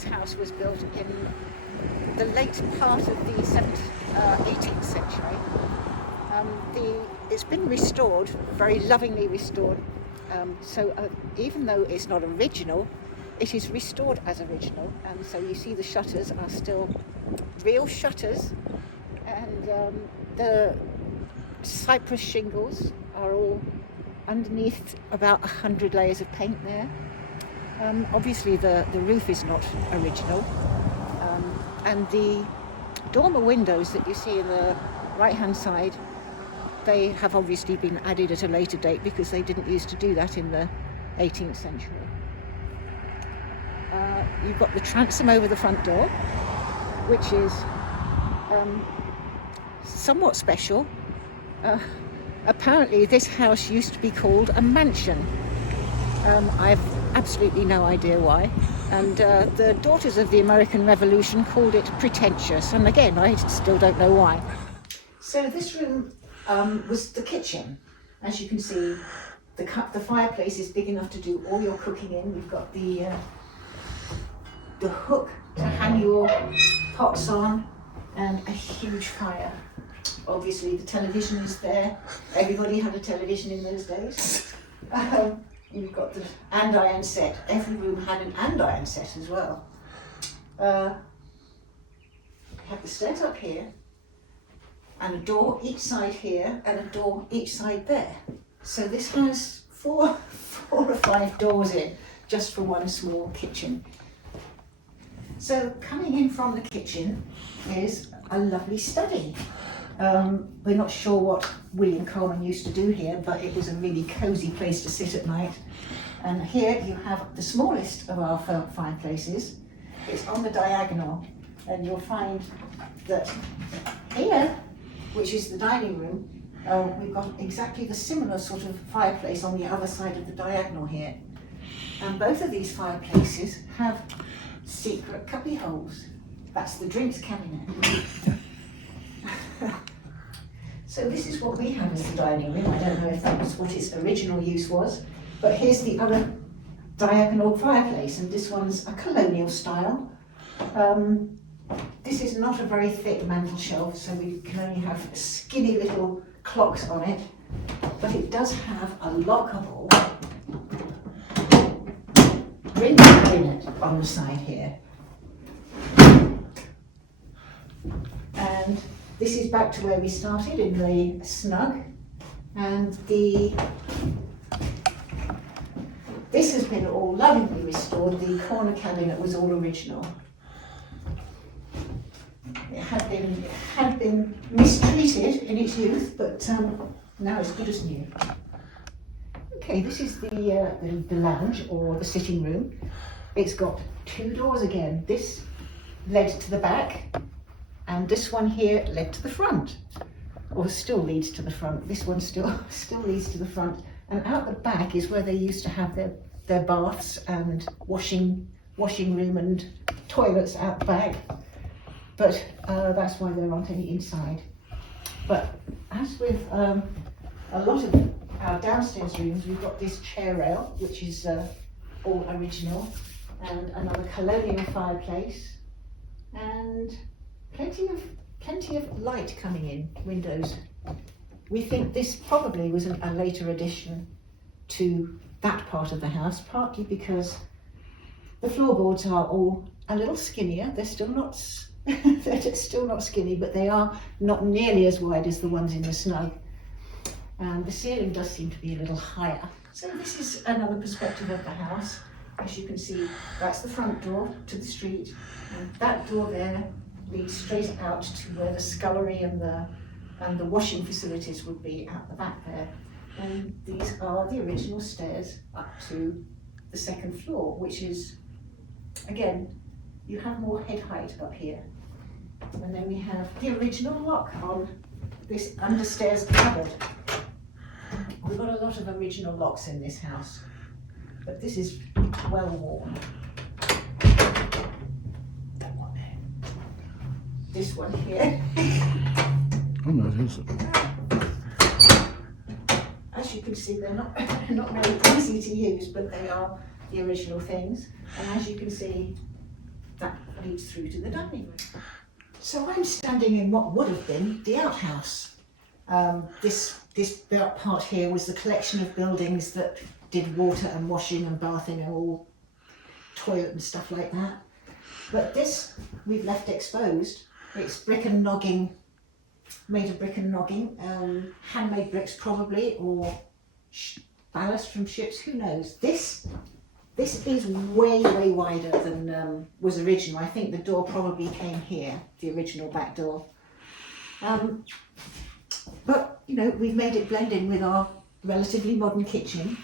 this house was built in the late part of the 18th century. It's been restored, very lovingly restored. So even though it's not original, it is restored as original. And so you see the shutters are still real shutters, and the cypress shingles are all underneath about 100 layers of paint there. Obviously the roof is not original, and the dormer windows that you see in the right hand side, they have obviously been added at a later date because they didn't used to do that in the 18th century. You've got the transom over the front door, which is somewhat special. Apparently this house used to be called a mansion. I've absolutely no idea why. And the daughters of the American Revolution called it pretentious. And again, I still don't know why. So this room was the kitchen. As you can see, the fireplace is big enough to do all your cooking in. We've got the hook to hang your pots on, and a huge fire. Obviously the television is there. Everybody had a television in those days. You've got the andiron set. Every room had an andiron set as well. We have the stairs up here, and a door each side here, and a door each side there. So this has four or five doors in, just for one small kitchen. So coming in from the kitchen is a lovely study. We're not sure what William Coleman used to do here, but it was a really cosy place to sit at night. And here you have the smallest of our fireplaces. It's on the diagonal, and you'll find that here, which is the dining room, we've got exactly the similar sort of fireplace on the other side of the diagonal here. And both of these fireplaces have secret cubby holes. That's the drinks cabinet. So this is what we have as the dining room. I don't know if that was what its original use was, but here's the other diagonal fireplace, and this one's a colonial style. This is not a very thick mantel shelf, so we can only have skinny little clocks on it, but it does have a lockable ring cabinet on the side here. And this is back to where we started, in the snug, and this has been all lovingly restored. The corner cabinet was all original. It had been mistreated in its youth, but now it's good as new. Okay, this is the lounge, or the sitting room. It's got two doors again. This led to the back, and this one here led to the front, or still leads to the front. This one still leads to the front, and out the back is where they used to have their baths and washing room and toilets out the back. But that's why there aren't any inside. But as with a lot of our downstairs rooms, we've got this chair rail, which is all original, and another colonial fireplace, and plenty of light coming in, windows. We think this probably was a later addition to that part of the house, partly because the floorboards are all a little skinnier. They're still not skinny, but they are not nearly as wide as the ones in the snug. And the ceiling does seem to be a little higher. So this is another perspective of the house. As you can see, that's the front door to the street, and that door there leads straight out to where the scullery and the washing facilities would be at the back there. And these are the original stairs up to the second floor, which is, again, you have more head height up here. And then we have the original lock on this understairs cupboard. We've got a lot of original locks in this house, but this is well worn. That one there. This one here. Oh no, it isn't. As you can see, they're not very easy to use, but they are the original things. And as you can see, leads through to the dining room. So I'm standing in what would have been the outhouse. This part here was the collection of buildings that did water and washing and bathing and all toilet and stuff like that. But this we've left exposed. It's brick and nogging, made of brick and nogging, handmade bricks probably, or ballast from ships, who knows. This is way wider than was original. I think the door probably came here, the original back door. But you know, we've made it blend in with our relatively modern kitchen.